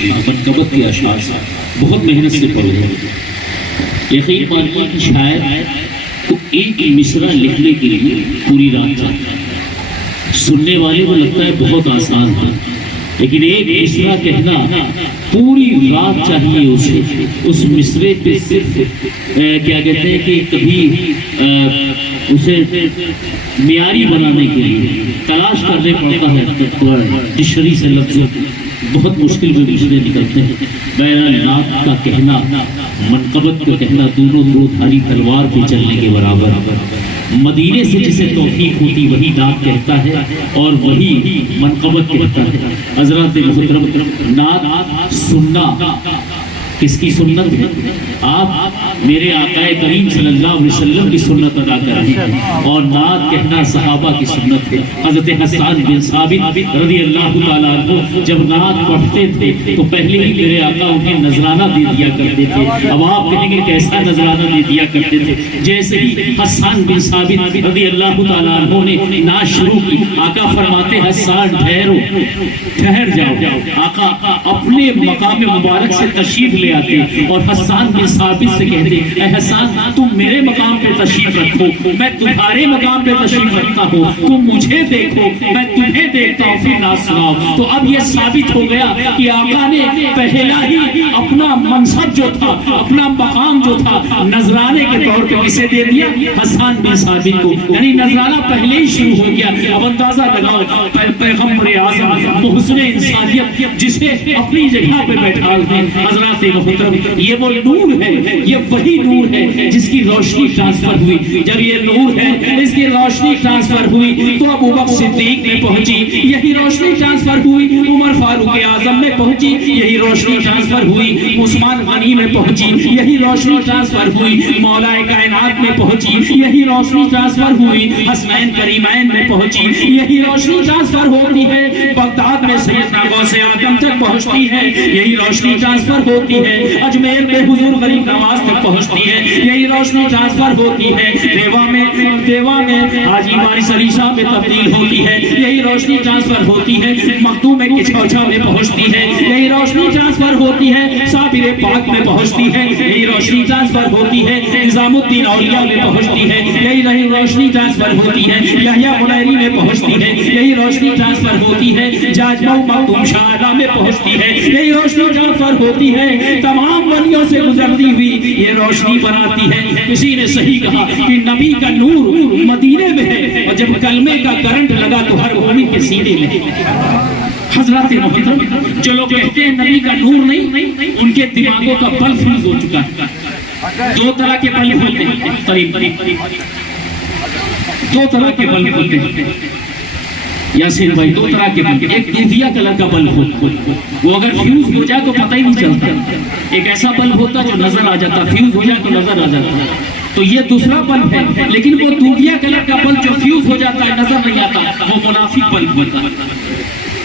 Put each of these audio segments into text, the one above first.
منقبت کے اشعار بہت محنت سے پڑھے ہیں. یقین مانیے کہ شاعر کو ایک مصرع لکھنے کے لیے پوری رات چاہتا ہے. سننے والے کو لگتا ہے بہت آسان ہے، لیکن ایک مصرع کہنا پوری رات چاہیے اسے. اس مصرے پہ صرف کیا کہتے ہیں کہ کبھی اسے معیاری بنانے کے لیے تلاش کرنے پڑتا ہے ڈکشنری سے لفظوں بہت مشکل میں مصرے نکلتے ہیں. بہرحال نعت کا کہنا منقبت کا کہنا دونوں دو دھاری تلوار پہ چلنے کے برابر. مدینے سے جسے توفیق ہوتی وہی نعت کہتا ہے اور وہی منقبت کہتا ہے. حضرات محترم، نعت سننا کس کی سنت ہے؟ آپ میرے آقا کریم صلی اللہ علیہ وسلم کی سنت ادا کر رہے ہیں، اور نعت کہنا صحابہ کی سنت ہے. حضرت حسان بن ثابت رضی اللہ تعالیٰ عنہ جب نعت پڑھتے تھے تو پہلے ہی میرے آقا انہیں نذرانہ دے دیا کرتے تھے. اب آپ کہیں گے کیسا نذرانہ دے دیا کرتے تھے؟ جیسے ہی حسان بن ثابت رضی اللہ تعالیٰ عنہ نے نعت شروع کی، آقا فرماتے حسان ٹھہر جاؤ. آقا اپنے مقام مبارک سے تشریف لے آتے اور حسان بن ثابت سے کہتے اے حسان تم میرے مقام پہ تشریف رکھو، میں تمہارے مقام پہ تشریف رکھتا ہوں. تم مجھے دیکھو، میں تمہیں دیکھتا ہوں، پھر نعت سناؤ. تو اب یہ ثابت ہو گیا کہ آقا نے پہلا ہی اپنا منصب جو تھا، اپنا مقام جو تھا، نذرانے کے طور پہ کسے دے دیا؟ حسان بن ثابت کو. یعنی نذرانہ پہلے ہی شروع ہو گیا. اب اندازہ لگاؤ پیغمبر اعظم محسن انسانیت جسے اپنی جگہ پہ بیٹھا ہے. حضرات محترم، یہ وہ نور ہے، یہ وہی نور ہے جس کی روشنی ٹرانسفر ہوئی. جب یہ نور ہے اس کی روشنی ٹرانسفر ہوئی تو ابو بکر صدیق میں پہنچی، یہی روشنی ٹرانسفر ہوئی عمر فاروق اعظم میں پہنچی، یہی روشنی ٹرانسفر ہوئی عثمان غنی میں پہنچی، یہی روشنی ٹرانسفر ہوئی مولا کائنات میں پہنچی، یہی روشنی ٹرانسفر ہوئی حسنین کریمین میں پہنچی، یہی روشنی ٹرانسفر ہوتی ہے بغداد میں سیدنا غوث اعظم تک پہنچتی ہے، یہی روشنی ٹرانسفر ہوتی ہے اجمیر میں حضور غریب نواز تک پہنچتی ہے، یہی روشنی ٹرانسفر ہوتی ہے دیوا میں حاجی وارث علی شاہ میں تبدیل ہوتی ہے، یہی روشنی ٹرانسفر ہوتی ہے مخدوم کچھوچھا میں پہنچتی ہے، یہی روشنی ٹرانسفر ہوتی ہے صابر پاک میں پہنچتی ہے، یہی روشنی ٹرانسفر ہوتی ہے نظام الدین اولیاء میں پہنچتی ہے، یہی روشنی ٹرانسفر ہوتی ہے یحییٰ منیری میں پہنچتی ہے، یہی روشنی ٹرانسفر ہوتی ہے جاجمع مخدوم شاہ عالم میں پہنچتی ہے، یہی روشنی ٹرانسفر ہوتی ہے تمام ولیوں سے گزرتی ہوئی یہ روشنی بناتی ہے. کسی نے صحیح کہا کہ نبی کا نور مدینے میں ہے اور جب کلمے کا کرنٹ لگا تو ہر مومن کے سینے میں. حضرات محترم، جو لوگ کہتے ہیں نبی کا نور نہیں، ان کے دماغوں کا بلب فیوز ہو چکا ہے. دو طرح کے بلب ہوتے ہیں، دو طرح کے بلب ہوتے ہیں یاسین بھائی، دو طرح کے بلب. ایک دیویا کلر کا بلب ہوتا ہے، وہ اگر فیوز ہو جائے تو پتہ ہی نہیں چلتا. ایک ایسا بلب ہوتا جو نظر آ جاتا، فیوز ہو جائے تو نظر آ جاتا. تو یہ دوسرا بلب ہے. لیکن وہ دودیا کلر کا بلب جو فیوز ہو جاتا ہے نظر نہیں آتا، وہ منافق بلب ہوتا ہے.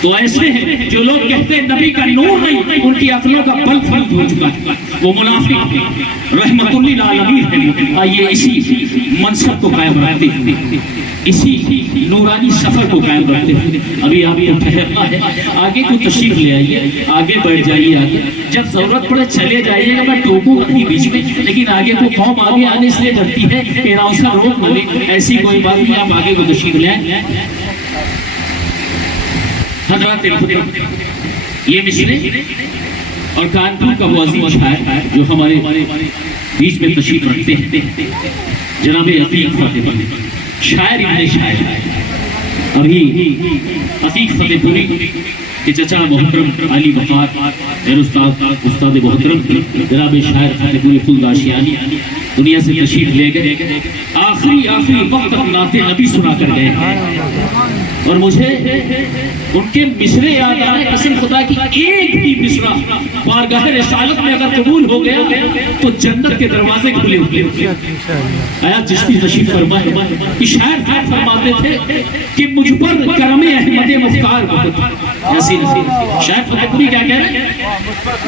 تو ایسے ہیں جو لوگ کہتے ہیں نبی کا نور نہیں، ان کی عقلوں کا بلب فیوز ہو چکا ہے، وہ منافق ہے، رحمت للعالمین ہے. آئیے اسی منصب کو قائم رکھتے ہیں، اسی نورانی سفر کو قائم رکھتے ہیں. ابھی آپ کو ٹھہرنا ہے، آگے کو تشریف لے آئیے، آگے بیٹھ جائیے. آگے جب ضرورت پڑے چلے جائیے گا، میں ٹوکوں گا نہیں بیچ میں، لیکن آگے کو قوم آگے آنے اس لیے ڈرتی ہے کہ اناؤنسر روک نہ لے. ایسی کوئی بات نہیں، آپ آگے کو تشریف لے آئیں. حضرات یہ مصرے اور کانپور کا وہ عظیم شاعر جو ہمارے بیچ میں تشریف رکھتے ہیں جناب عتیق فتح پوری، شاعر ابن شاعر. ابھی عتیق فتح پوری کے چچا محترم علی وفات میرے استاد محترم جناب شاعر فتح پوری فلداشیانی دنیا سے تشریف لے گئے. آخری وقت تک نعت نبی سنا کر گئے اور مجھے ان کے مصرے یاد آ رہے. قسم خدا کی ایک بھی مصرع بارگاہ رسالت میں اگر قبول ہو گیا تو جنت کے دروازے کھلے ہوتے. آیا چشتی تشریف فرمائے کہ شاعر فرماتے تھے کہ مجھ پر کرم احمد مختار بہت. شاعر فتح پوری کیا کہہ رہے ہیں؟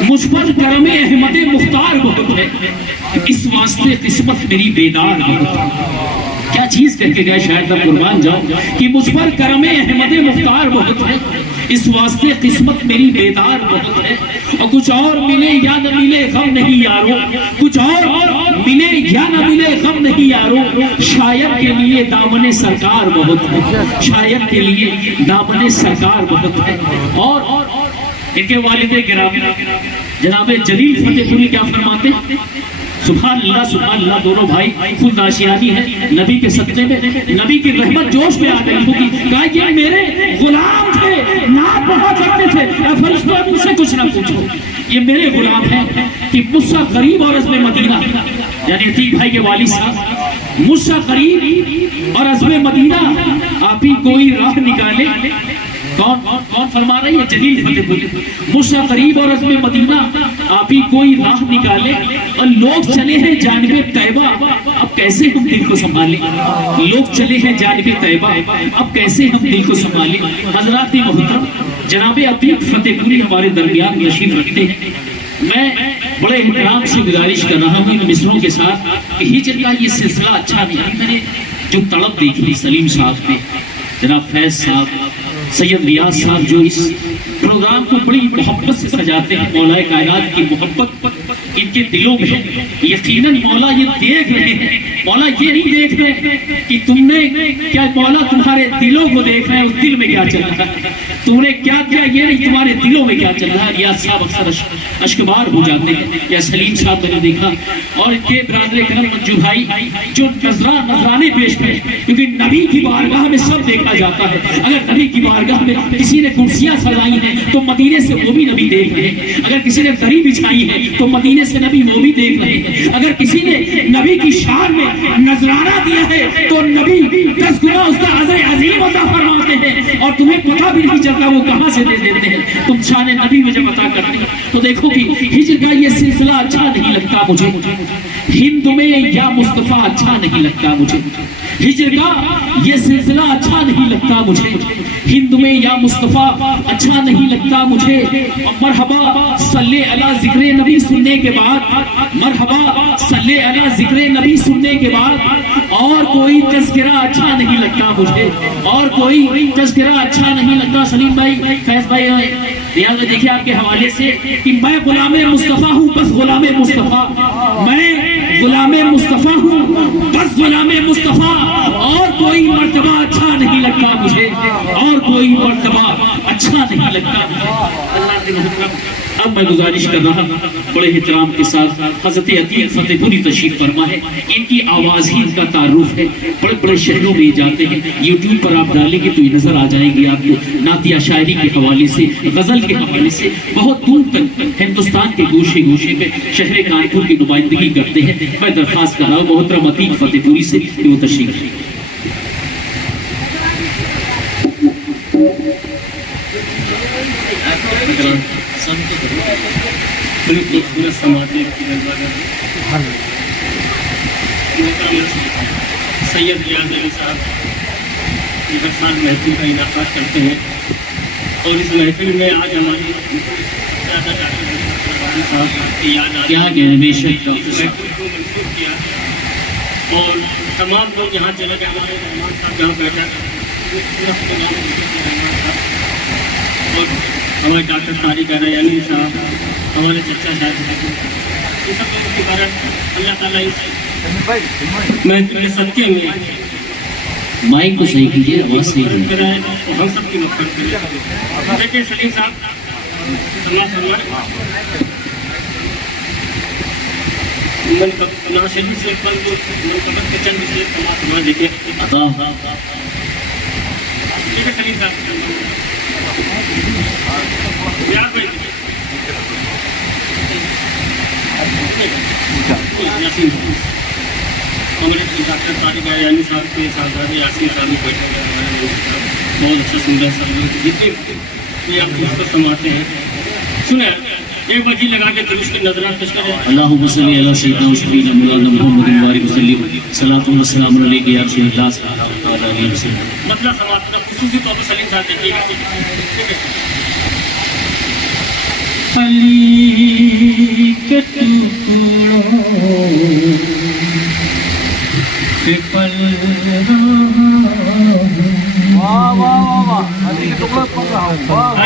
مجھ پر کرم احمد مختار بہت ہے، اس واسطے قسمت میری بیدار بہت. کیا چیز کہہ کے گئے شاعر؟ تب قربان جاؤ کہ مجھ پر کرم احمد مختار بہت ہے، اس واسطے قسمت میری بیدار بہت ہے، اور کچھ اور ملے یا نہ ملے غم نہیں یارو، کچھ اور ملے یا نہ ملے غم نہیں یارو، شاعر کے لیے دامن سرکار بہت ہے، شاعر کے لیے دامن سرکار بہت ہے۔ اور ان کے والد گرامی جناب جلیل فتح پوری کیا فرماتے ہیں؟ سبحان اللہ دونوں بھائی خود آشیانی ہیں، نبی کے صدقے میں نبی کی رحمت جوش میں آ گئی ہوگی، کہا یہ میرے غلام تھے، نام پڑھا کرتے تھے، اے فرشتوں مجھ سے کچھ نہ پوچھو، یہ میرے غلام ہیں کہ مجھ سے غریب اور عزم مدینہ، یعنی عتیق بھائی کے والد صاحب، مجھ سے غریب اور عزم مدینہ آپ ہی کوئی راہ نکالے۔ کون فرما رہی ہے؟ جلیل فتح پوری، مجھ سے قریب اور عزم مدینہ آپ ہی کوئی راہ نکالے، اور لوگ چلے ہیں جانب طیبہ، اب کیسے ہم دل کو سنبھالیں؟ لوگ چلے ہیں جانب طیبہ، اب کیسے ہم دل کو سنبھالیں؟ حضرات محترم، جناب عتیق فتح پوری ہمارے درمیان تشریف رکھتے ہیں۔ میں بڑے احترام سے گزارش کر رہا ہوں ان مصروں کے ساتھ کہ ہجر کا یہ سلسلہ اچھا نہیں، میں نے جو تڑپ دیکھی سلیم صاحب پہ، جناب فیض صاحب، سید ریاض صاحب جو اس پروگرام کو بڑی محبت سے سجاتے ہیں، مولا کائنات کی محبت ان کے دلوں میں ہے۔ یقیناً مولا یہ دیکھ رہے ہیں، مولا یہ نہیں دیکھ رہے کہ تم نے کیا، مولا تمہارے دلوں کو دیکھ رہے ہیں، اس دل میں کیا چل رہا ہے، تم نے کیا کیا یہ نہیں، تمہارے دلوں میں کیا چل رہا ہے۔ ریاض صاحب اکثر اشکبار ہو جاتے ہیں، یا سلیم صاحب میں نے دیکھا، اور ان کے برادر کرم منجو بھائی جو نذرانے پیش کریں، کیونکہ نبی کی بارگاہ میں سب دیکھا جاتا ہے۔ اگر نبی کی بارگاہ میں کسی نے کرسیاں سجائی ہیں تو مدینے سے وہ بھی نبی دیکھ رہے ہیں، اگر کسی نے دری بچھائی ہے تو مدینے سے نبی وہ بھی دیکھ رہے ہیں، اگر کسی نے نبی کی شان میں نذرانہ دیا ہے تو نبی 10 گنا اس کا اجر عظیم عطا فرماتے ہیں، اور تمہیں پتہ بھی نہیں چلتا وہ کہاں سے دے دیتے ہیں۔ تم شان نبی میں جب عطا کرتے ہیں تو دیکھو کہ ہجر کا یہ سلسلہ اچھا نہیں لگتا مجھے، ہند میں یا مصطفیٰ اچھا نہیں لگتا مجھے، ہجر کا یہ سلسلہ اچھا نہیں لگتا مجھے، ہند میں یا مصطفیٰ اچھا نہیں لگتا مجھے۔ مرحبا صلی علی ذکر نبی سننے کے بعد، مرحبا صلی علی ذکر نبی سننے کے بعد اور کوئی تذکرہ اچھا نہیں لگتا مجھے، اور کوئی تذکرہ اچھا نہیں لگتا۔ سلیم بھائی، فیض بھائی، ریاض میں دیکھیں آپ کے حوالے سے کہ میں غلام مصطفیٰ ہوں، بس غلام مصطفیٰ، میں غلام مصطفیٰ ہوں، بس غلام مصطفیٰ، اور کوئی مرتبہ اچھا نہیں لگتا مجھے، اور کوئی مرتبہ اچھا نہیں لگتا۔ اب میں گزارش کر رہا بڑے احترام کے ساتھ حضرت عتیق فتح پوری تشریف فرما ہے، ان کی آواز ہی ان کا تعارف ہے، بڑے بڑے شہروں میں جاتے ہیں، یوٹیوب پر آپ ڈالیں گے تو یہ نظر آ جائیں گے آپ کو، نعتیہ شاعری کے حوالے سے، غزل کے حوالے سے بہت دور تک ہندوستان کے گوشے گوشے میں شہر کانپور کی نمائندگی کرتے ہیں۔ میں درخواست کر رہا ہوں محترم عتیق فتح پوری سے کہ وہ تشریف لیں۔ بالکل پورے سماجی سید ریاض علی صاحب ہر سال محفل کا انعقاد کرتے ہیں، اور اس محفل میں آج ہماری کیا کہنے بے شک محفل کو منسوخ کیا، اور تمام لوگ یہاں چلے گئے، ہمارے رحمان صاحب جہاں بیٹھا اور ہمارے ڈاکٹر طارق ریانی صاحب، ہمارے چچا صاحب، یہ سب لوگوں کی بارت اللہ تعالیٰ میں تمہیں صدقے میں مائک کو صحیح کیجیے، آواز صحیح کرائے اور ہم سب کی مغفرت کرے۔ دیکھیں سلیم صاحب اللہ فرمائے، ناشری سے پل منقبت کے چند سے تمام دیکھیں عطا ٹھیک ہے سلیم صاحب یاد بھائی ہمارے ڈاکٹر طارق ریانی صاحب کے ساتھ یاسین صاحب بھی بیٹھے ہوئے، بہت اچھا سندر سب جتنے یہ آپ اس کو سماتے ہیں۔ سنیں ایک بار جی لگا کے درست کی نظرات پیش کریں۔ اللہم صلی علی سیدنا و شفیعنا مولانا محمد وبارک وسلم، صلاۃ و سلام علیک یا رسول اللہ صلی اللہ علیہ وسلم۔ مطلب سماعت خصوصی طور پر سلیم صاحب دیکھیے گا، ٹھیک ہے؟ علی کے ٹکڑوں پہ پل رہا ہوں، علی کے ٹکڑوں پہ پل رہا ہوں،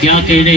کیا کہنے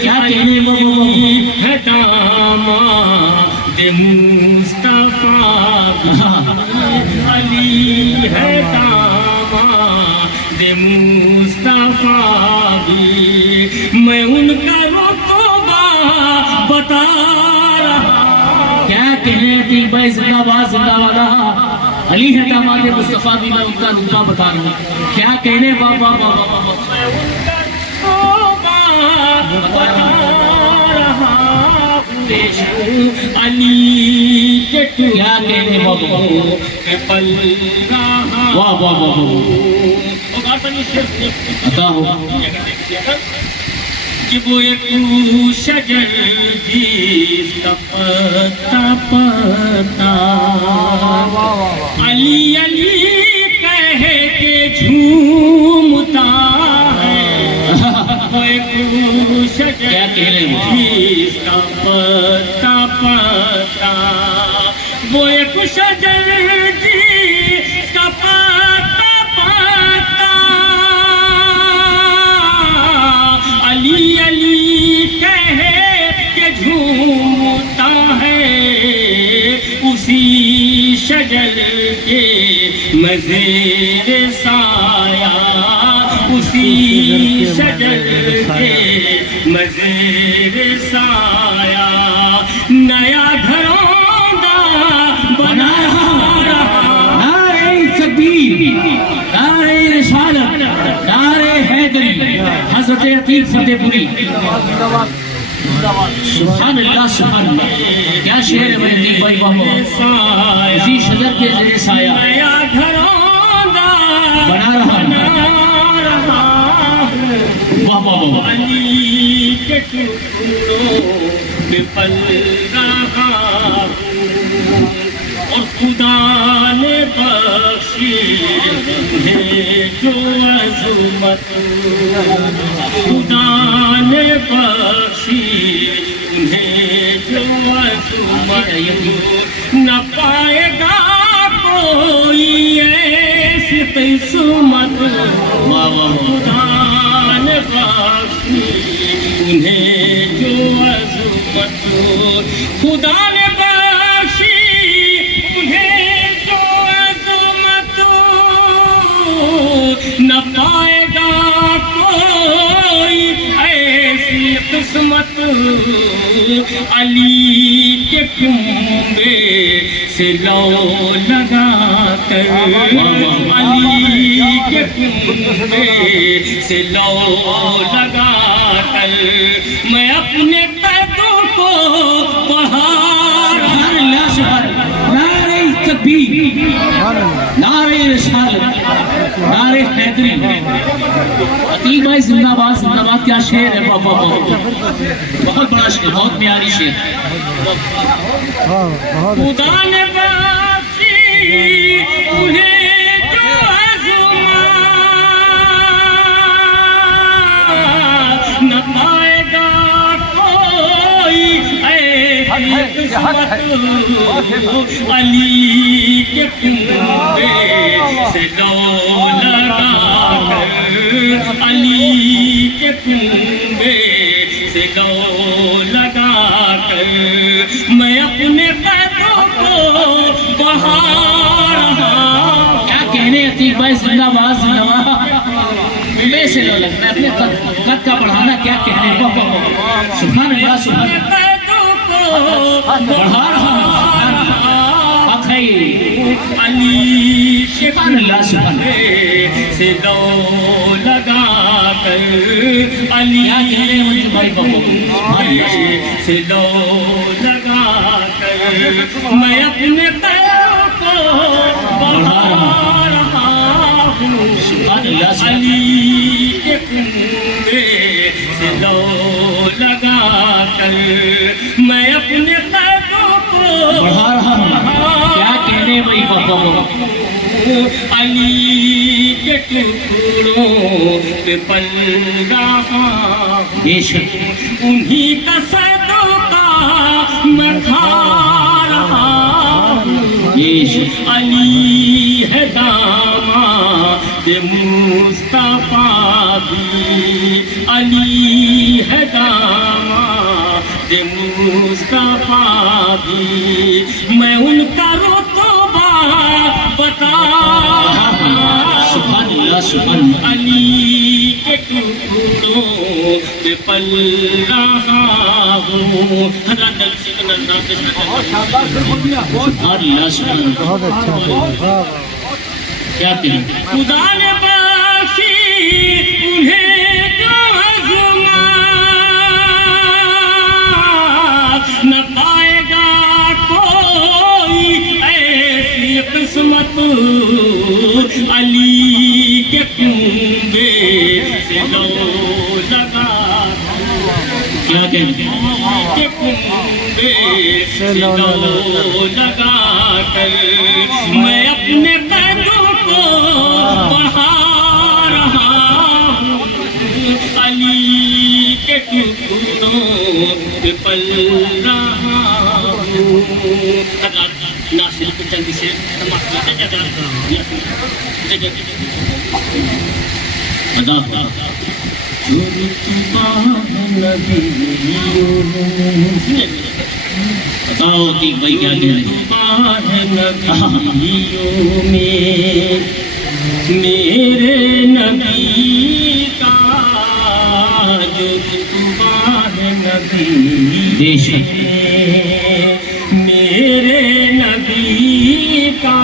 کیا کہنے ہے داماد مصطفیٰ علی ہے داماد مصطفیٰ بھی، میں ان کا رتبہ بتا رہا کیا کہنے عتیق بھائی زندہ باد زندہ باد علی ہے داماد مصطفیٰ بھی میں ان کا رتبہ بتا رہا ہوں کیا کہنے بابا میں ان کا رتبہ بتا رہا ہوں، علی کے کیا کہنے بابا پہ پل رہا واہ واہ واہ واہ عطا ہو کہ وہ ایک شجر جس کا پتا پتا علی علی کہہ کے جھومتا ہے، وہ ایک شجر کیا کہنے جس کا پتا پتا، وہ ایک شجر جس کا پتا پتا علی علی کہہ کے جھومتا ہے، اسی شجر کے میں زیر سایہ، اسی شجر کے میں زیر سایہ نیا گھروندا بنا رہا۔ نعرہ تکبیر، نعرہ رسالت، نعرہ حیدری، حضرت عتیق فتح پوری، سبحان اللہ سبحان اللہ، کیا شعر ہے میرے عتیق بھائی بابا، اسی شجر کے زیر سایہ نیا گھروندا بنا رہا واہ واہ واہ علی کے ٹکڑوں پہ پل رہا ہوں، اور خدا نے بخشی ہے جو عظمت، خدا نے بخشی انہیں جو عظمت، نہ پائے گا کوئی ایسی قسمت، واہ واہ خدا نے بخشی انہیں جو عظمت، خدا نے بخشی انہیں جو عظمت، نہ پائے گا کوئی ایسی قسمت، علی کے کنبے سے لو لگا کر، علی کے کنبے سے لو لگا کر، میں اپنے قدوں کو بہار سبحان اللہ سبحان اللہ، نعرہ تکبیر، نعرہ رسالت، نعرہ حیدری، عتیق بھائی زندہ باد زندہ باد، کیا شعر ہے بابا بہت بڑا شعر، بہت پیاری شعر۔ خدا نے بخشی انہیں جو عظمت، نہ پائے گا کوئی ایسی قسمت، علی کے کنبے سے لو لگا کر، علی کے کنبے سے لو لگا کر، میں اپنے قدوں کو بہا رہا۔ کیا کہنے عتیق بھائی زندہ باد زندہ باد، میں سے لو لگنا ہے اپنے قد کا بڑھانا، کیا کہنے سبحان اللہ سبحان اللہ، بڑھا رہا حق ہے علی سبحان اللہ سبحان اللہ، سے لو لگا کر، علی کیا کہنے منجو بھائی بابو سے لو لگا کر، میں اپنے قلب کو بڑھا رہا ہوں علی کے کنبے سے لو لگا کر میں اپنے قلب کو بڑھا رہا ہوں کیا کہنے بھائی پاپا علی کے ٹکڑوں پہ پل رہا بے شک انہی کا صدقہ میں کھا رہا ہوں بے شک علی ہے داماد مصطفیٰ بھی علی ہے داماد مصطفیٰ بھی میں ان کا رتبہ بتا سبحان اللہ سبحان اللہ علی کے ٹکڑوں پہ پل رہا ہوں حضرت علی سے نظرات سبحان اللہ سبحان اللہ بہت اچھا کیا کہیں خدا نے بخشی انہیں جو عظمت نہ پائے گا کوئی ایسی قسمت علی کے کنبے سے لو لگا کیا کہیں کے کنبے سے لو لگا کر میں اپنے قدموں کو بڑھا رہا ہوں علی کے ٹکڑوں پہ پل رہا ہوں ناصر کو جلدی سے ادا بتاؤ کہ بھائی کیا کہہ رہے نبیوں میں میرے نبی کا جو رتبہ ہے نبی بے شک میرے نبی کا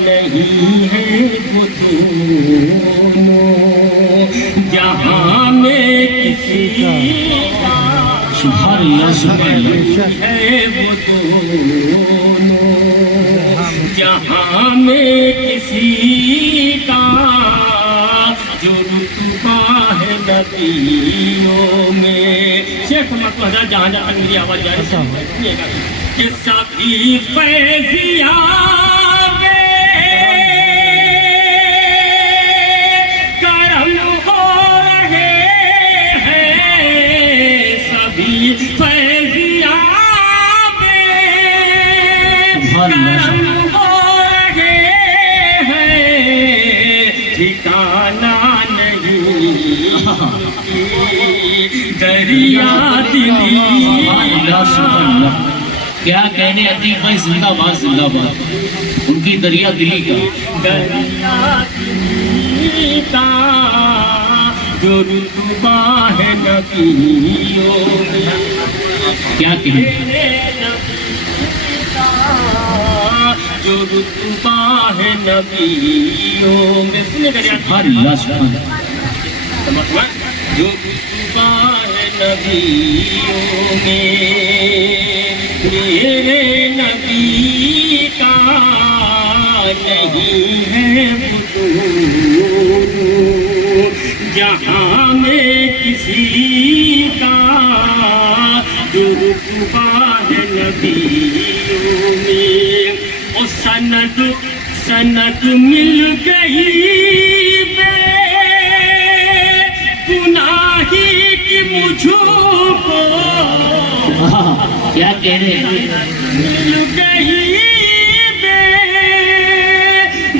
نہیں ہے وہ دونوں جہاں میں کسی کا سبحان اللہ سبحان اللہ ہے وہ دونوں جہاں میں کسی کا جو رتبہ ہے نبیوں میں شیخ مقبرہ جہاں جہاں میری آواز جا رہی ہے کہ سبھی فیضیاب کرم ہو رہے ہیں سبھی فیضیاب سبحان اللہ کرم ہو رہے ہیں ٹھکانہ نہیں دریا سبحان اللہ سبحان اللہ کیا کہنے عتیق بھائی زندہ باد زندہ باد ان کی دریا دلی کا دریا دلی کا جو رتبہ ہے نبیوں میں کیا کہیں جو رتبہ ہے نبیوں میں سنے دریا سبحان اللہ سبحان اللہ جو رتبہ ہے نبیوں میں میرے نبی کا نہیں ہے بدور جہاں میں کسی کا جو رتبہ ہے نبیوں میں او سند مل گئی گناہی کی مجھو کو کیا کہہ رہے ہیں مل گئی بے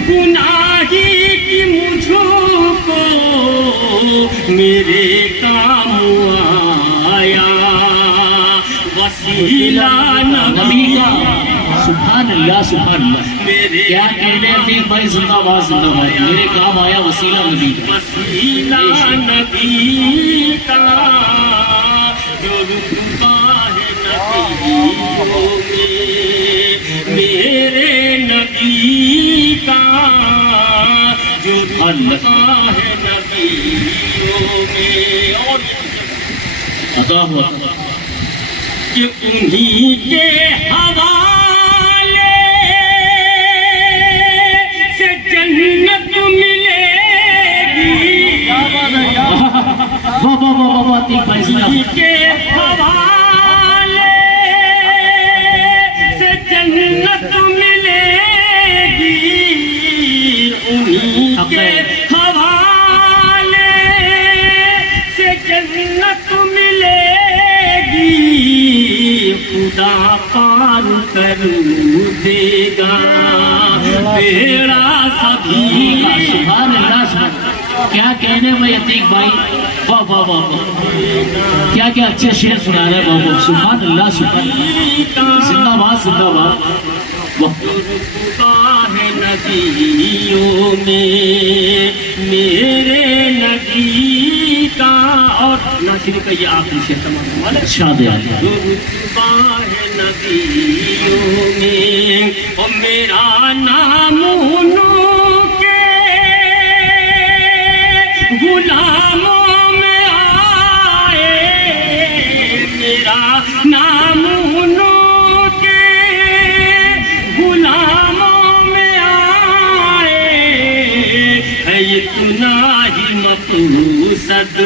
گناہی کی مجھو کو میرے کام آیا وسیلہ نبی کا سبحان اللہ سبحان اللہ میرے کیا کہہ رہے عتیق بھائی زندہ باد زندہ باد میرے کام آیا وسیلہ نبی کا وسیلہ نبی کا جو رتبہ ہے نبیوں میں میرے نبی کا جو رتبہ ہے نبیوں میں اور عطا ہوا کہ انہی کے حوالے سے جنت ملے گی، انہی کے حوالے سے جنت ملے گی، انہی کے حوالے سے جنت ملے گی، خدا پار کر دے گا بیڑا سبھی کا۔ سبحان اللہ، کیا کہنے میں عتیق بھائی، واہ واہ واہ واہ، کیا کیا اچھے شعر سنا رہے ہیں بابو، سبحان اللہ سبحان اللہ، زندہ باد زندہ باد، واہ رتبہ ہے نبیوں میں میرے نبی کا، اور ناصری کا یہ آخری شعر تمام ہمارا شاد ہے رتبہ ہے نبیوں میں، اور میرا نام انہوں کے غلاموں میں آئے، میرا نام انہوں کے غلاموں میں آئے، ہے اتنا ہی مقصد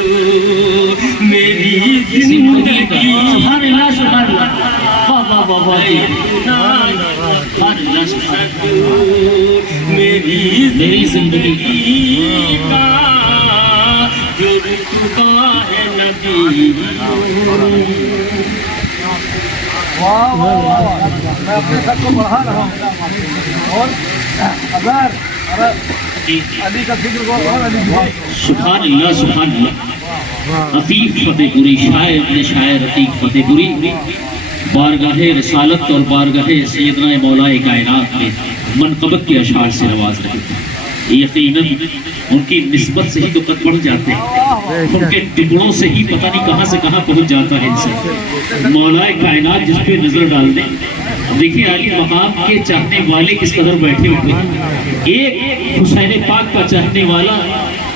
میری زندگی کا، زندگی، سبحان اللہ سبحان اللہ، واہ واہ واہ واہ، اتنا سبحان اللہ سبحان اللہ، میری میری زندگی کا جو رتبہ ہے نبی۔ میں اپنے سب کو بڑھا رہا ہوں، اور اگر علی کا فکر کو اور علی سبحان اللہ سبحان اللہ۔ عتیق فتح پوری، شاعر اپنے شاعر عتیق فتح پوری بارگاہ رسالت اور بارگاہ سیدنا مولا کائنات میں منقبت کے اشعار سے نواز رہے تھے۔ یقیناً ان کی نسبت سے ہی تو قد بڑھ جاتے ہیں، ان کے ٹکڑوں سے ہی پتہ نہیں کہاں سے کہاں پہنچ جاتا ہے انسان۔ مولا کائنات جس پہ نظر ڈال دیں، دیکھیں علی مقام کے چاہنے والے کس قدر بیٹھے ہوئے ہیں۔ ایک حسین پاک کا چاہنے والا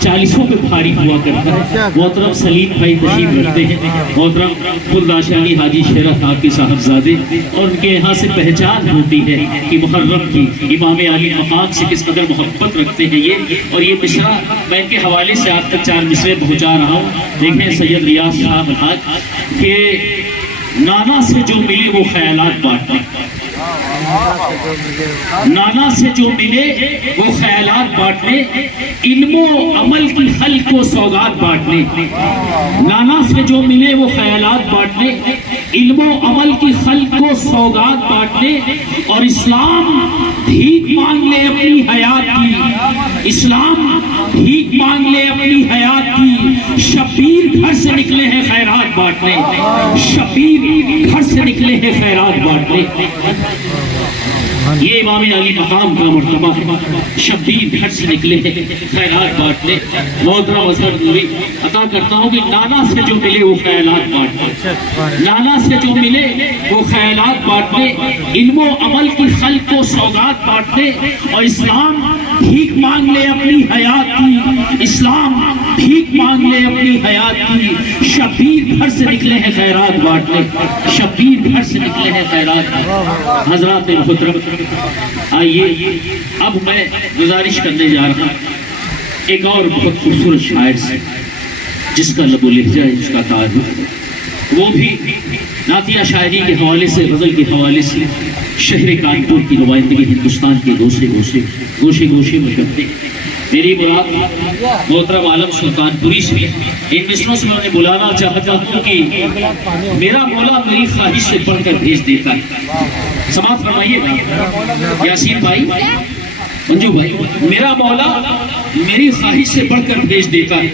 40 پہ بھاری ہوا کرتا ہے۔ محترم سلیم بھائی تشریف رکھتے ہیں، محترم خلداشانی حاجی شیرہ صاحب کے صاحبزادے، اور ان کے یہاں سے پہچان ہوتی ہے کہ محرم کی امام علی مقام سے کس قدر محبت رکھتے ہیں یہ۔ اور یہ مصرع میں ان کے حوالے سے آپ تک 4 مصرے پہنچا رہا ہوں۔ دیکھیں سید ریاض صاحب الحاج کہ نانا سے جو ملے وہ خیالات بانٹنے، نانا سے جو ملے وہ خیالات بانٹنے، علم و عمل کی خلق کو سوغات بانٹنے، نانا سے جو ملے وہ خیالات بانٹنے، علم و عمل کی خلق کو سوغات بانٹنے، اور اسلام بھیک مانگ لے اپنی حیات کی، اسلام بھیک مانگ لے اپنی حیات کی، شبیر گھر سے نکلے ہیں خیرات بانٹنے، شبیر گھر سے نکلے ہیں خیرات بانٹنے۔ یہ امام علی مقام کا مرتبہ ہے، شبیر گھر سے نکلے ہیں خیرات بانٹنے۔ محترم اظہر نوری عطا کرتا ہوں کہ نانا سے جو ملے وہ خیالات بانٹنے، نانا سے جو ملے وہ خیالات بانٹنے، علم و عمل کی خلق کو سوغات بانٹنے، اور اسلام بھیک مانگ لے اپنی حیات کی، اسلام بھیک مانگ لے اپنی حیات کی، شبیر گھر سے نکلے ہیں خیرات بانٹنے، شبیر گھر سے نکلے ہیں خیرات۔ حضرات محترم آئیے اب میں گزارش کرنے جا رہا ہوں ایک اور بہت خوبصورت شاعر سے جس کا لب و لہجہ ہے، جس کا تعارف، وہ بھی نعتیہ شاعری کے حوالے سے، غزل کے حوالے سے شہر کانپور کی نمائندگی ہندوستان کے گوشے گوشے میں کرتے ہیں۔ میری مراد محترم عالم سلطان پوری سے ان مصروں سے میں انہیں بلانا چاہتا ہوں کہ میرا مولا میری خواہش سے بڑھ کر بھیج دیتا ہے۔ سماعت فرمائیے گا یاسین بھائی، منجو بھائی، میرا مولا میری خواہش سے بڑھ کر بھیج دیتا ہے،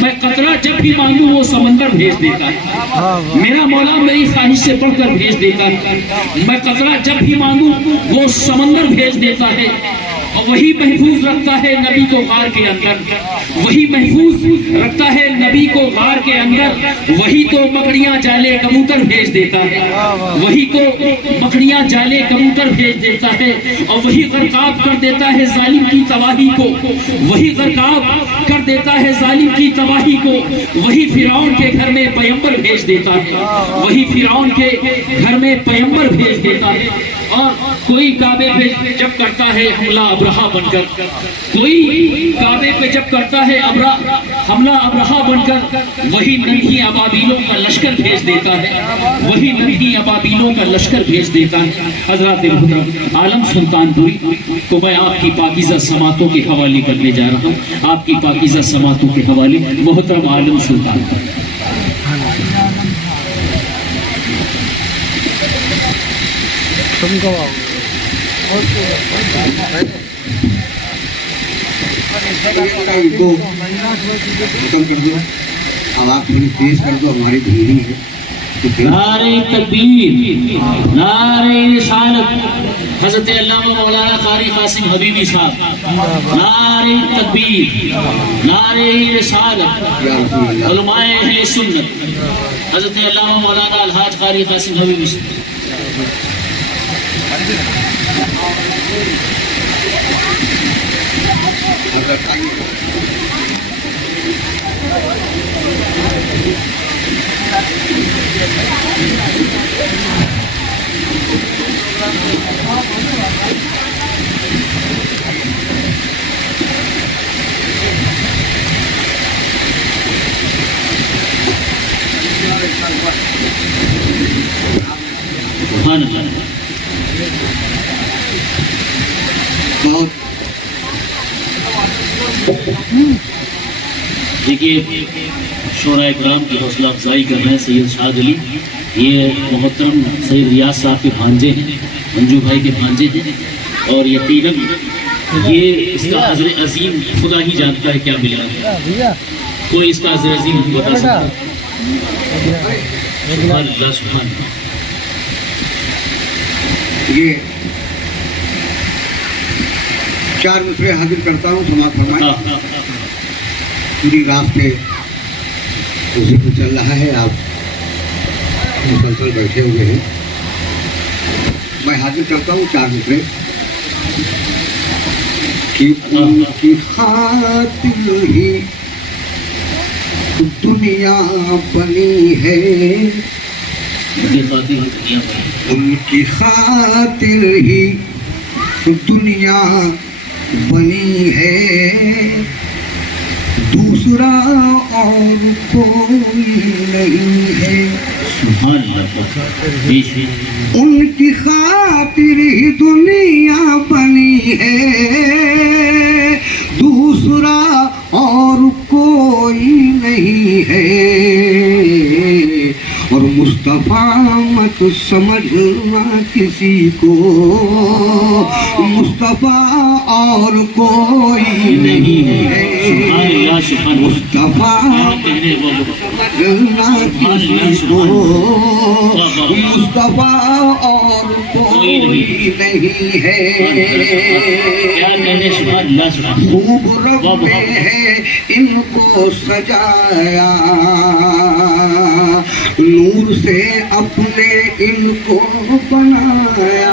میں قطرہ جب بھی مانگوں وہ سمندر بھیج دیتا ہے، میرا مولا میری خواہش سے بڑھ کر بھیج دیتا ہے، میں قطرہ جب بھی مانگوں وہ سمندر بھیج دیتا ہے، اور وہی محفوظ رکھتا ہے نبی کو غار کے اندر، وہی محفوظ رکھتا ہے نبی کو غار کے اندر، وہی تو مکڑیاں جالے کبوتر بھیج دیتا ہے، وہی تو مکڑیاں جالے کبوتر بھیج دیتا ہے، اور وہی غرقاب کر دیتا ہے ظالم کی تباہی کو، وہی غرقاب کر دیتا ہے ظالم کی تباہی کو، وہی فرعون کے گھر میں پیغمبر بھیج دیتا ہے، وہی فرعون کے گھر میں پیغمبر بھیج دیتا ہے۔ اور کوئی کعبے پہ جب کرتا ہے حملہ ابرہا بن کر، کوئی کعبے پہ جب کرتا ہے حملہ ابرہا بن کر، وہی ننھی ابابیلوں کا لشکر بھیج دیتا ہے، وہی ننھی ابابیلوں کا لشکر بھیج دیتا ہے۔ حضرات محترم عالم سلطان پوری کو میں آپ کی پاکیزہ سماعتوں کے حوالے کرنے جا رہا ہوں، آپ کی پاکیزہ سماعتوں کے حوالے محترم عالم سلطان۔ تم کو ختم کر دو، اب آپ تھوڑی تیز کر دو، ہماری دھیری ہے۔ نعرہ تکبیر، نعرہ رسالت، حضرت علامہ مولانا قاری قاسم حبیبی صاحب، نعرہ تکبیر، نعرہ رسالت، علماء اہل سنت، حضرت علامہ مولانا الحاج قاری قاسم حبیبی صاحب۔ سبحان اللہ۔ دیکھیے شورا اکرام کی حوصلہ افزائی کر رہے ہیں سید شاد علی، یہ محترم سید ریاض صاحب کے بھانجے ہیں، منجو بھائی کے بھانجے ہیں، اور یقیناً یہ اس کا عذر عظیم خدا ہی جانتا ہے کیا ملا ہے، کوئی اس کا عذر عظیم نہیں بتا سکتا۔ سبحان اللہ سبحان اللہ۔ یہ 4 مصرے حاضر کرتا ہوں، سماعت فرمائیں۔ پوری رات سے ذکر چل رہا ہے، آپ مسلسل بیٹھے ہوئے ہیں، میں حاضر کرتا ہوں 4 مصرے۔ کہ ان کی خاطر ہی دنیا بنی ہے، ان کی خاطر ہی دنیا بنی ہے، دوسرا اور کوئی نہیں ہے۔ سبحان اللہ۔ ان کی خاطر ہی دنیا بنی ہے، دوسرا اور کوئی نہیں ہے، اور مصطفیٰ مت سمجھنا کسی کو، مصطفیٰ اور کوئی نہیں ہے، مصطفیٰ سمجھنا کسی کو، مصطفیٰ اور کوئی نہیں ہے۔ خوب رب نے ہے ان کو سجایا، نور سے اپنے ان کو بنایا،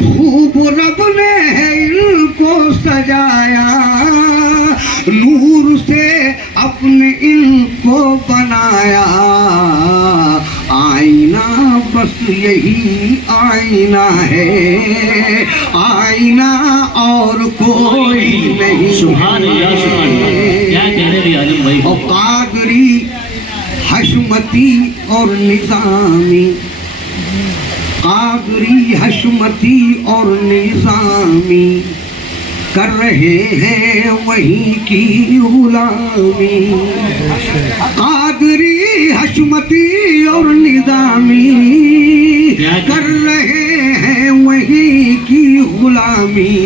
خوب رب نے ہے ان کو سجایا، نور سے اپنے ان کو بنایا، آئینہ بس یہی آئینہ ہے، آئینہ اور کوئی نہیں۔ سبحان اللہ سبحان اللہ۔ کیا کہنے بھی عالم بھائی، اور قادری حشمتی اور نظامی، قادری حشمتی اور نظامی کر رہے ہیں وہیں کی غلامی، قادری حشمتی اور نظامی کر رہے ہیں وہیں کی غلامی،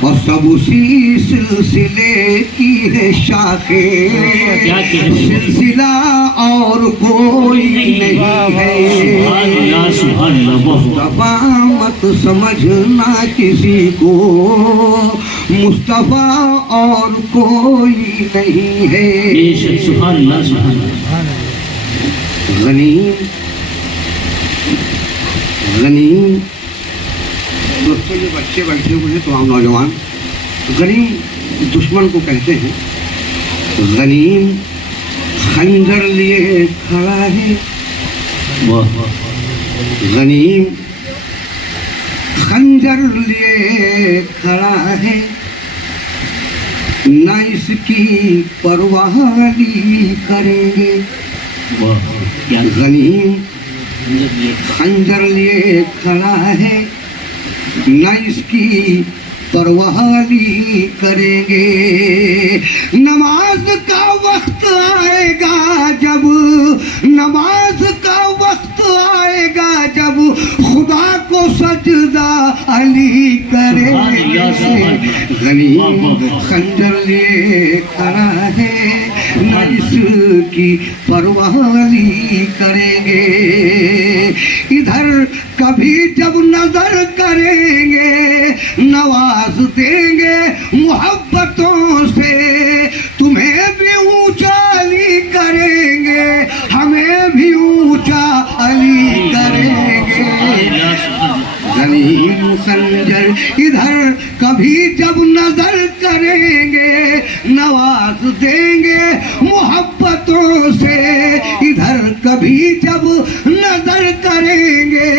اور سب اسی سلسلے کی ہے شاخیں کیا کہہ سلسلہ اور کوئی نہیں ہے سبحان اللہ مصطفیٰ مت سمجھنا کسی کو مصطفیٰ اور کوئی نہیں ہے بے شک سبحان اللہ سبحان اللہ غنیم غنیم دوستوں جو بچے بیٹھے ہوئے ہیں تمام نوجوان غنیم دشمن کو کہتے ہیں غنیم خنجر لیے کھڑا ہے واہ غنیم خنجر لیے کھڑا ہے نہ اس کی پرواہ نہیں کریں گے واہ کیا غنیم خنجر لیے کھڑا ہے نہ اس کی پرواہ نہیں کریں گے نماز کا وقت آئے گا جب نماز کا وقت آئے گا جب خدا کو سجدہ علی کریں گے غنیم خنجر لیے کھڑا ہے نہ اس کی پرواہ نہیں کریں گے ادھر کبھی جب نظر کریں گے نواز دیں گے محبتوں سے تمہیں بھی اونچا علی کریں گے ہمیں بھی اونچا علی کریں گے غنیم خنجر ادھر کبھی جب نظر کریں گے نواز دیں گے محبتوں سے ادھر کبھی جب نظر کریں گے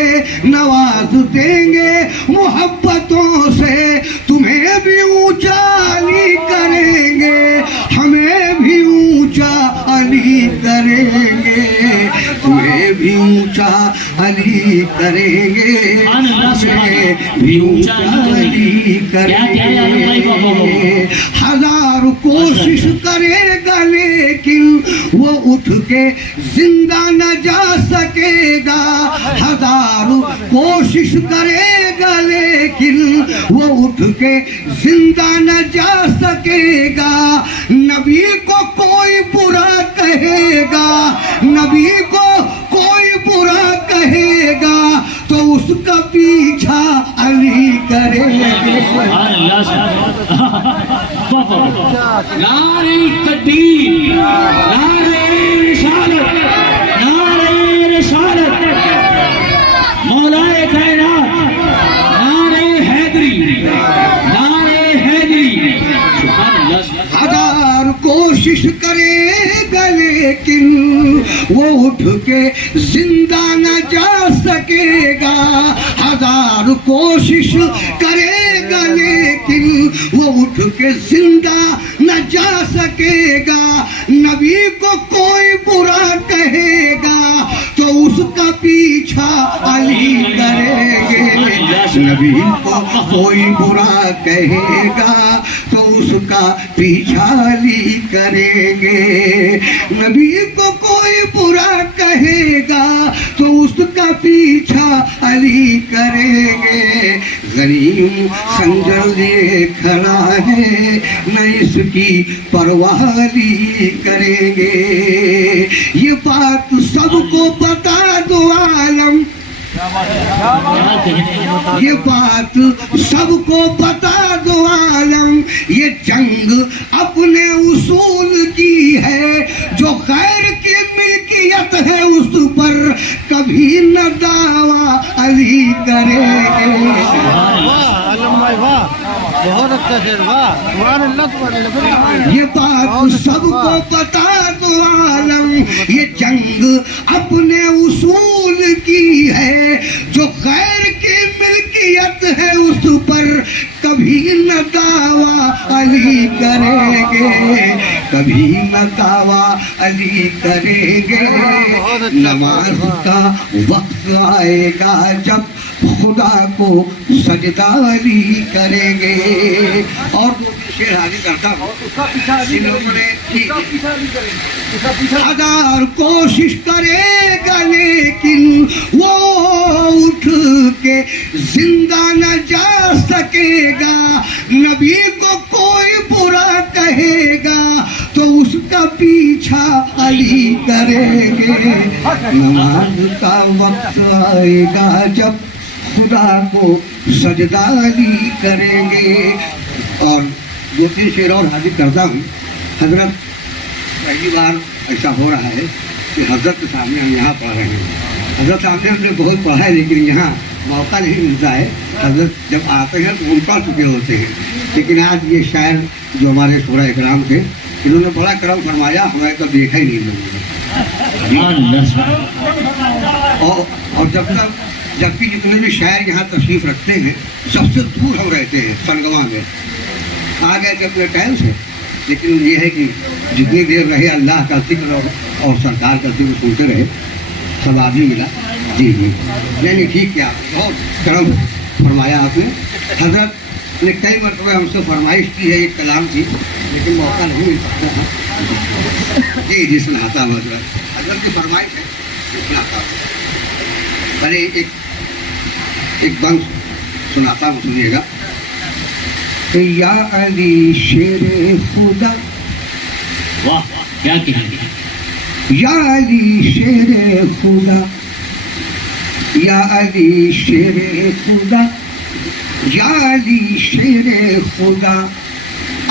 نواز دیں گے محبتوں سے تمہیں بھی اونچا علی کریں گے ہمیں بھی اونچا علی کریں گے تمہیں بھی اونچا علی کریں گے ہمیں بھی اونچا علی کریں گے ہزار کوشش کرے گا لیکن وہ اٹھ کے زندہ نہ جا سکے گا ہزار کوشش کرے گا لیکن وہ اٹھ کے زندہ نہ جا سکے گا نبی کو کوئی برا کہے گا نبی کو کوئی برا کہے گا تو اس کا پیچھا علی کرے گا نعرہ تکبیر نعرہ رسالت نعرہ رسالت مولا کائنات نعرہ حیدری نعرہ حیدری سبحان اللہ ہزار کوشش کرے گا لیکن وہ اٹھ کے زندہ نہ جا سکے گا ہزار کوشش کرے گا لیکن وہ اٹھ کے زندہ نہ جا سکے گا نبی کو کوئی برا کہے گا تو اس کا پیچھا علی کریں گے نبی کو کوئی برا کہے گا تو اس کا پیچھا علی کریں گے نبی کو کوئی برا کہے گا تو اس کا پیچھا علی کریں گے غنیم خنجر لیے کھڑا ہے نہ اس کی پرواہ علی کریں گے یہ بات سب کو بتا دو عالم یہ بات سب کو بتا دو عالم یہ جنگ اپنے اصول کی ہے جو خیر کی ملکیت ہے اس پر کبھی نہ دعویٰ علی کرے گے بہت اچھا شعر واہ سبحان اللہ یہ بات سب کو بتا دو عالم یہ جنگ اپنے اصول کی ہے جو خیر کی ملکیت ہے اس پر کبھی نہ دعویٰ علی کریں گے کبھی نہ دعویٰ علی کریں گے نماز کا وقت آئے گا جب خدا کو سجدہ علی کریں گے اور شعر حاضر کرتا ہوں ہزار کوشش کرے گا لیکن وہ اٹھ کے زندہ نہ جا سکے گا نبی کو کوئی رہے گا تو اس کا پیچھا علی کریں گے. نماز کا وقت آئے گا جب خدا کو سجدہ علی کریں گے. اور دو تین شعر اور حاضر کرتا ہوں. حضرت پہلی بار ایسا ہو رہا ہے کہ حضرت کے سامنے ہم یہاں پڑھ رہے ہیں. حضرت سامنے ہم نے بہت پڑھا ہے لیکن یہاں موقع نہیں ملتا ہے. حضرت جب آتے ہیں تو ہم پڑھ چکے ہوتے ہیں. لیکن آج یہ شاعر جو ہمارے شورا اکرام تھے انہوں نے بڑا کرم فرمایا, ہمیں تو دیکھا ہی نہیں لوگوں نے. اور جب بھی جتنے بھی شاعر یہاں تشریف رکھتے ہیں سب سے دور ہم رہتے ہیں سنگواں میں. آ گئے تھے اپنے ٹائم سے, لیکن یہ ہے کہ جتنی دیر رہے اللہ کا ذکر اور سرکار کا ذکر سنتے رہے ثواب بھی ملا. جی جی نہیں ٹھیک کیا, بہت کرم فرمایا آپ نے. حضرت نے کئی مرتبہ ہم سے فرمائش کی ہے, ایک کلام کی, لیکن موقع نہیں مل سکتا تھا. جی جی سناتا ہوں. حضرت کی فرمائش ہے سناتا ہوں. پہلے ایک بند سناتا ہوں, سنیے گا. یا علی شیر خدا, واہ کیا کہیں گے. یا علی شیر خدا, یا علی شیر خدا, یا علی شیر خدا,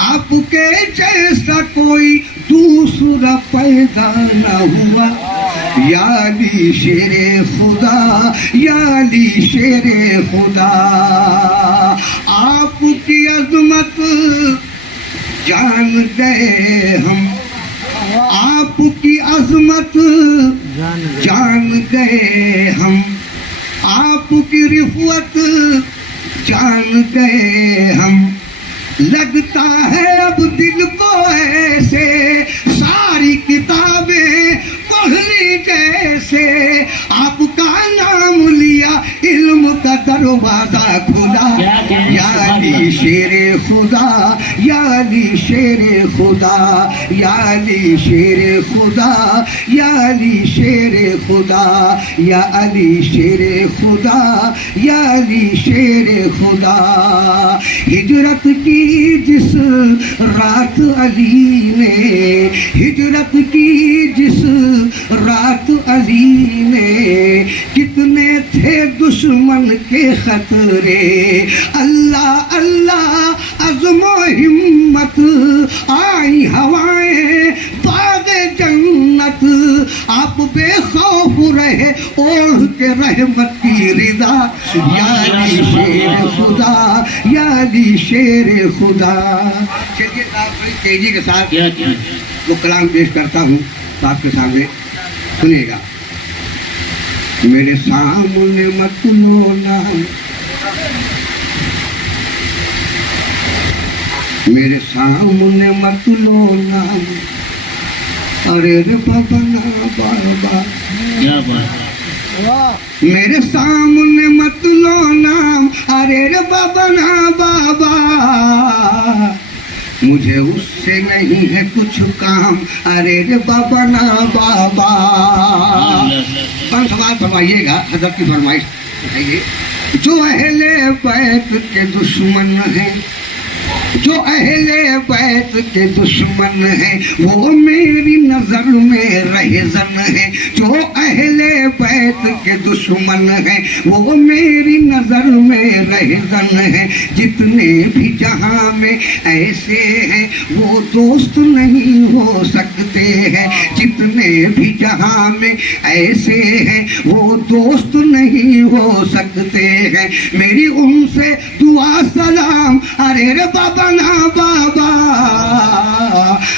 آپ کے جیسا کوئی دوسرا پیدا نہ ہوا. یا علی شیر خدا, یا علی شیر خدا, آپ کی عظمت جان گئے ہم, آپ کی عظمت جان گئے ہم, آپ کی رفعت جان گئے ہم. لگتا ہے اب دل کو ایسے ساری کتابیں پڑھنی جیسے, آپ کا نام لیا علم کا دروازہ کھلا. یا علی شیر خدا, یا علی شیر خدا, یا علی شیر خدا, یا علی شیر خدا, یا علی شیر خدا, یا علی شیر خدا. ہجرت کی جس رات علی نے, ہجرت کی جس رات علی نے, کتنے تھے دشمن کے خطرے. اللہ اللہ عزم و ہمت, آئی ہوائیں باغ جنت, آپ بے خوف رہے اوڑھ کے رحمت کی رضا. یا علی شیر خدا, یا علی شیر خدا. چلیے آپ بڑی تیزی کے ساتھ وہ کلام پیش کرتا ہوں آپ کے سامنے, سنیے گا. میرے سامنے مت لونا, میرے سامنے مت لونا, ارے رے بابا نا بابا, کیا بات. میرے سامنے مت لونا, ارے رے بابا نا بابا, مجھے اس سے نہیں ہے کچھ کام, ارے رے بابا نا بابا. سوال فرمائیے گا, حضرت کی فرمائش بتائیے. جو اہل بیت کے دشمن ہیں, جو اہل بیت کے دشمن ہیں, وہ میری نظر میں رہزن ہیں. جو اہل بیت کے دشمن ہیں, وہ میری نظر میں رہزن ہیں. جتنے بھی جہاں میں ایسے ہیں, وہ دوست نہیں ہو سکتے ہیں. جتنے بھی جہاں میں ایسے ہیں, وہ دوست نہیں ہو سکتے ہیں. میری ان سے دعا سلام, ارے رے بابا نا بابا,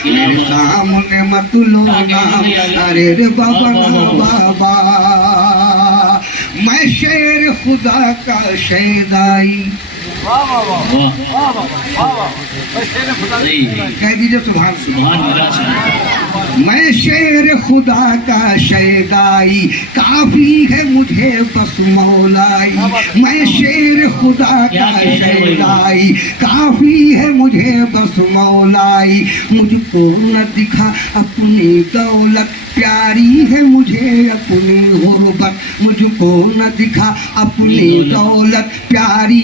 میرے سامنے مت لونا, ارے رے بابا نا بابا. میں شیر خدا کا شیدائی, کہہ دیجیے سبحان اللہ. میں شیر خدا کا شیدائی, کافی ہے مجھے بس مولائی. میں شیر خدا کا شیدائی, کافی ہے مجھے بس مولائی. مجھ کو نہ دکھا اپنی دولت, پیاری ہے مجھے اپنی غربت. مجھ کو نہ دکھا اپنی دولت, پیاری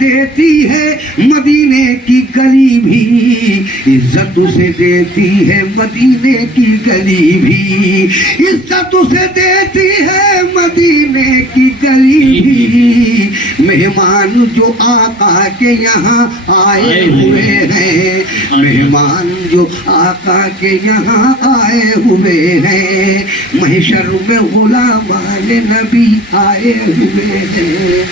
دیتی ہے مدینے کی گلی بھی، عزت اسے دیتی ہے مدینے کی گلی بھی، عزت اسے دیتی ہے مدینے کی گلی بھی، مہمان جو آقا کے یہاں آئے ہوئے ہیں، مہمان جو آقا کے یہاں آئے ہوئے ہیں، محشر میں غلامان نبی آئے ہوئے ہیں۔